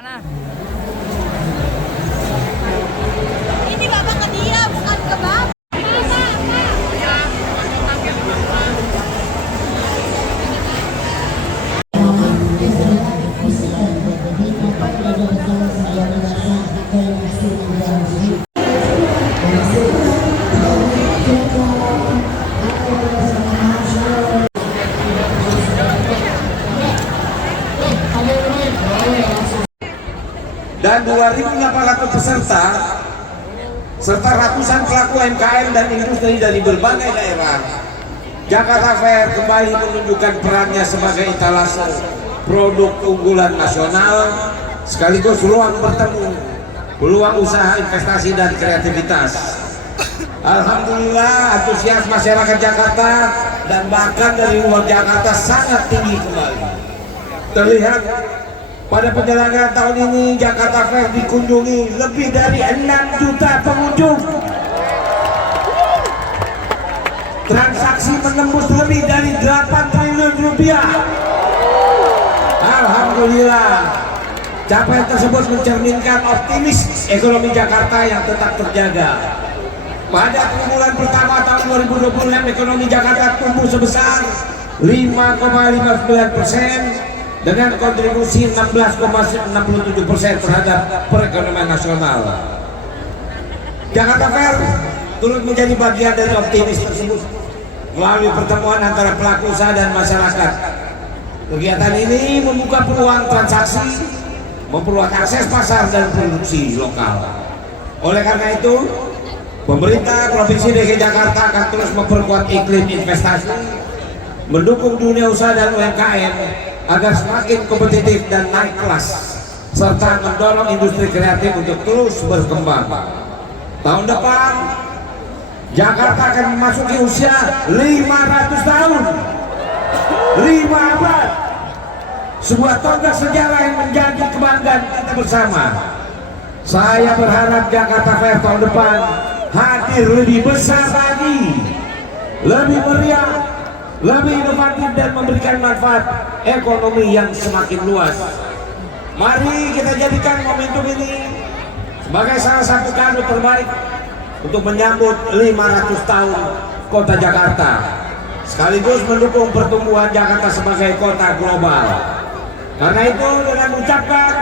Mana? Ini bapak ke dia, bukan ke bapak. Dan 2.800 peserta serta ratusan pelaku UMKM dan industri dari berbagai daerah. Jakarta Fair kembali menunjukkan perannya sebagai etalase produk unggulan nasional sekaligus ruang bertemu, peluang usaha, investasi dan kreativitas. Alhamdulillah antusias masyarakat Jakarta dan bahkan dari luar Jakarta sangat tinggi kembali. Terlihat pada penyelenggaraan tahun ini Jakarta Fair dikunjungi lebih dari 6 juta pengunjung. Transaksi menembus lebih dari 8 triliun rupiah. Alhamdulillah. Capaian tersebut mencerminkan optimis ekonomi Jakarta yang tetap terjaga. Pada triwulan pertama tahun 2026 ekonomi Jakarta tumbuh sebesar 5,59% dengan kontribusi 16,67% terhadap perekonomian nasional. Jakarta Fair turut menjadi bagian dari optimis tersebut melalui pertemuan antara pelaku usaha dan masyarakat. Kegiatan ini membuka peluang transaksi, memperluas akses pasar dan produksi lokal. Oleh karena itu, pemerintah Provinsi DKI Jakarta akan terus memperkuat iklim investasi, mendukung dunia usaha dan UMKM agar semakin kompetitif dan naik kelas, serta mendorong industri kreatif untuk terus berkembang. Tahun depan, Jakarta akan memasuki usia 500 tahun, 5 abad, sebuah tonggak sejarah yang menjadi kebanggaan kita bersama. Saya berharap Jakarta Fair tahun depan hadir lebih besar lagi, lebih meriah, lebih inovatif dan memberikan manfaat ekonomi yang semakin luas. Mari kita jadikan momentum ini sebagai salah satu kado terbaik untuk menyambut 500 tahun kota Jakarta, sekaligus mendukung pertumbuhan Jakarta sebagai kota global. Karena itu dengan mengucapkan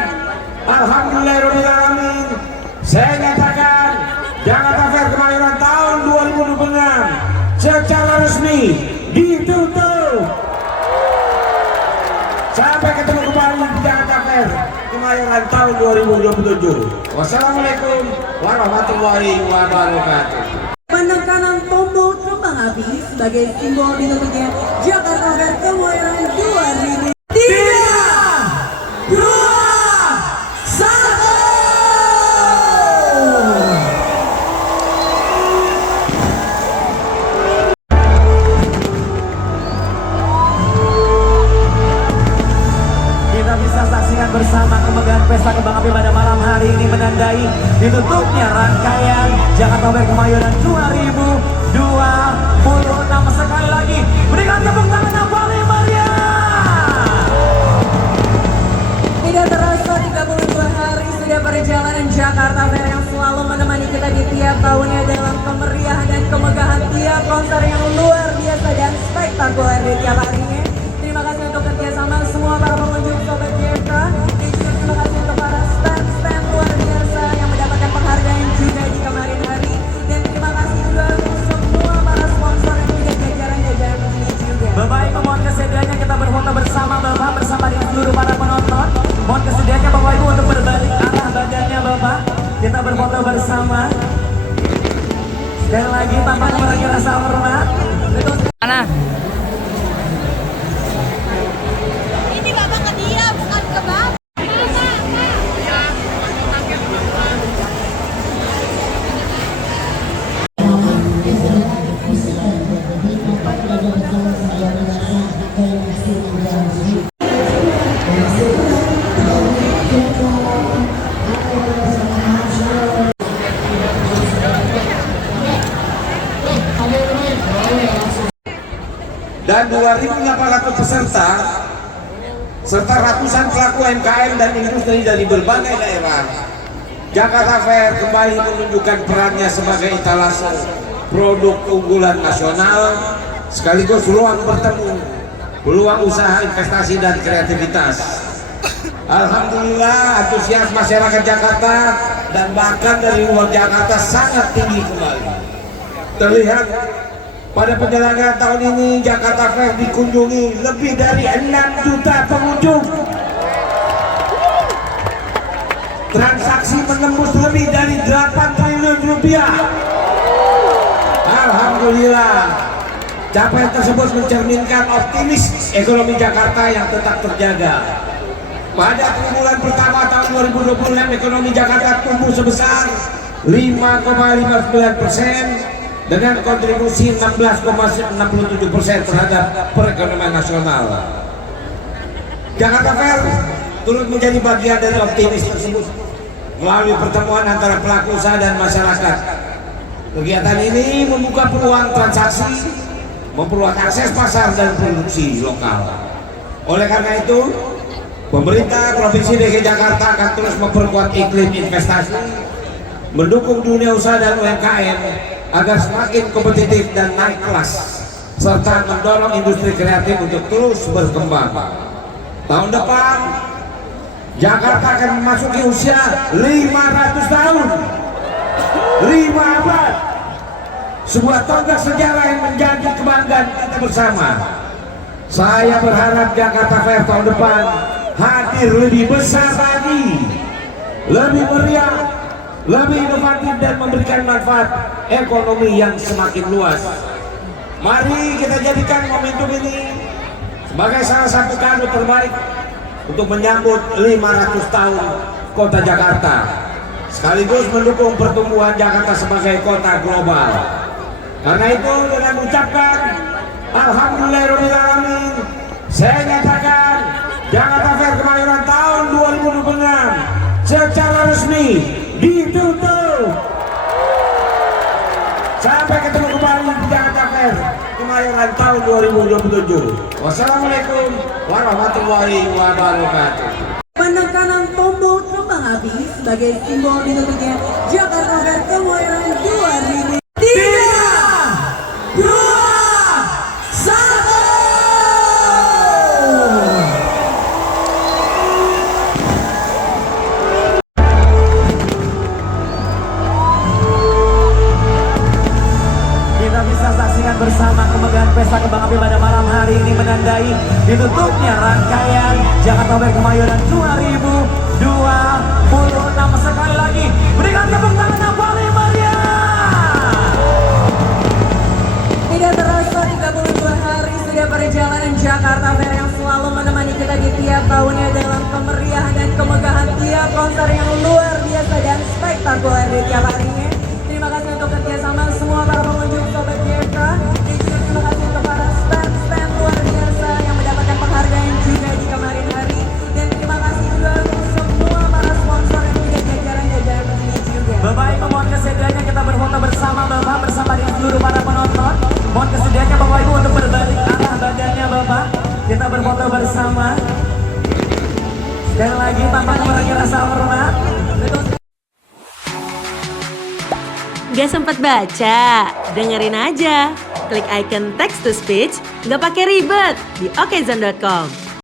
Alhamdulillahirrahmanirrahim, saya nyatakan Jakarta Fair Kemayoran tahun 2026 secara resmi ditutup. Sampai ketemu kembali di Jakarta Fair Kemayoran tahun 2027. Wassalamualaikum warahmatullahi wabarakatuh. Penekanan tombol kembang api sebagai simbol ditutupnya Jakarta Fair Kemayoran 2000. 3, 2, 1. Bersama kemegahan pesta kembang api pada malam hari ini menandai ditutupnya rangkaian Jakarta Fair Kemayoran 2026. Sekali lagi berikan tepuk tangan yang paling meriah. Tidak terasa 32 hari sudah perjalanan Jakarta Fair yang selalu menemani kita di tiap tahunnya dalam kemeriahan dan kemegahan tiap konser yang luar biasa dan spektakuler di tiap harinya. Terima kasih untuk kerjasama semua para pengunjung Sobat JFK, dan juga terima kasih untuk para stand-stand luar biasa yang mendapatkan penghargaan juga di kemarin hari, dan terima kasih juga untuk semua para sponsor yang juga jajaran-jajaran ini juga. Bapak Ibu mohon kesediaannya kita berfoto bersama Bapak bersama dengan seluruh para penonton. Mohon kesediaannya Bapak Ibu untuk berbalik arah badannya Bapak. Kita berfoto bersama. Sekali lagi tanpa mengurangi rasa hormat. Mana? Ini bapak ke dia, bukan ke bapak. Dan 2.800 peserta serta ratusan pelaku UMKM dan industri dari berbagai daerah. Jakarta Fair kembali menunjukkan perannya sebagai etalase produk unggulan nasional, sekaligus ruang bertemu, peluang usaha, investasi, dan kreativitas. Alhamdulillah, antusias masyarakat Jakarta dan bahkan dari luar Jakarta sangat tinggi kembali. Terlihat pada penyelenggaraan tahun ini, Jakarta Fair dikunjungi lebih dari 6 juta pengunjung. Transaksi menembus lebih dari 8 triliun rupiah. Alhamdulillah, capaian tersebut mencerminkan optimis ekonomi Jakarta yang tetap terjaga. Pada triwulan pertama tahun 2026, ekonomi Jakarta tumbuh sebesar 5,59% dengan kontribusi 16,67% terhadap perekonomian nasional. Jakarta Fair turut menjadi bagian dari optimis tersebut melalui pertemuan antara pelaku usaha dan masyarakat. Kegiatan ini membuka peluang transaksi, memperluas akses pasar dan produksi lokal. Oleh karena itu, pemerintah Provinsi DKI Jakarta akan terus memperkuat iklim investasi, mendukung dunia usaha dan UMKM agar semakin kompetitif dan naik kelas, serta mendorong industri kreatif untuk terus berkembang. Tahun depan, Jakarta akan memasuki usia 500 tahun, 5 abad, sebuah tonggak sejarah yang menjadi kebanggaan kita bersama. Saya berharap Jakarta Fair tahun depan hadir lebih besar lagi, lebih meriah, lebih inovatif, dan memberikan manfaat ekonomi yang semakin luas. Mari kita jadikan momentum ini sebagai salah satu kado terbaik untuk menyambut 500 tahun kota Jakarta, sekaligus mendukung pertumbuhan Jakarta sebagai kota global. Karena itu, dengan mengucapkan Alhamdulillahirrahmanirrahim, saya nyatakan Jakarta Fair Kemayoran tahun 2026 secara resmi ditutup. Sampai ketemu kembali di Jakarta Fair Kemayoran tahun 2027. Wassalamualaikum warahmatullahi wabarakatuh. Penekanan tombol kembang api sebagai simbol ditutupnya Jakarta Fair Kemayoran 2000. 3, 2, 1. Kita bisa saksikan bersama kemegahan pesta kembang api pada malam hari ini menandai ditutupnya rangkaian Jakarta Fair Kemayoran 2026. Sekali lagi berikan tepuk tangan yang paling meriah. Tidak terasa 32 hari sudah perjalanan Jakarta Fair yang selalu menemani kita di tiap tahunnya dalam kemeriahan dan kemegahan tiap konser yang luar biasa dan spektakuler di tiap harinya. Terima kasih untuk kerjasama semua para pengunjung Sobat JK, dan juga terima kasih untuk para stand-stand luar biasa yang mendapatkan penghargaan juga di kemarin hari. Dan terima kasih juga untuk semua para sponsor yang juga jajaran-jajaran ini juga. Bapak Ibu, mohon kesediaannya kita berfoto bersama Bapak bersama dengan seluruh para penonton. Mohon kesediaannya Bapak Ibu untuk berbalik arah badannya Bapak. Kita berfoto bersama. Sekali lagi tanpa mengurangi rasa hormat. Gak sempet baca? Dengerin aja. Klik icon text to speech, gak pakai ribet di okezone.com.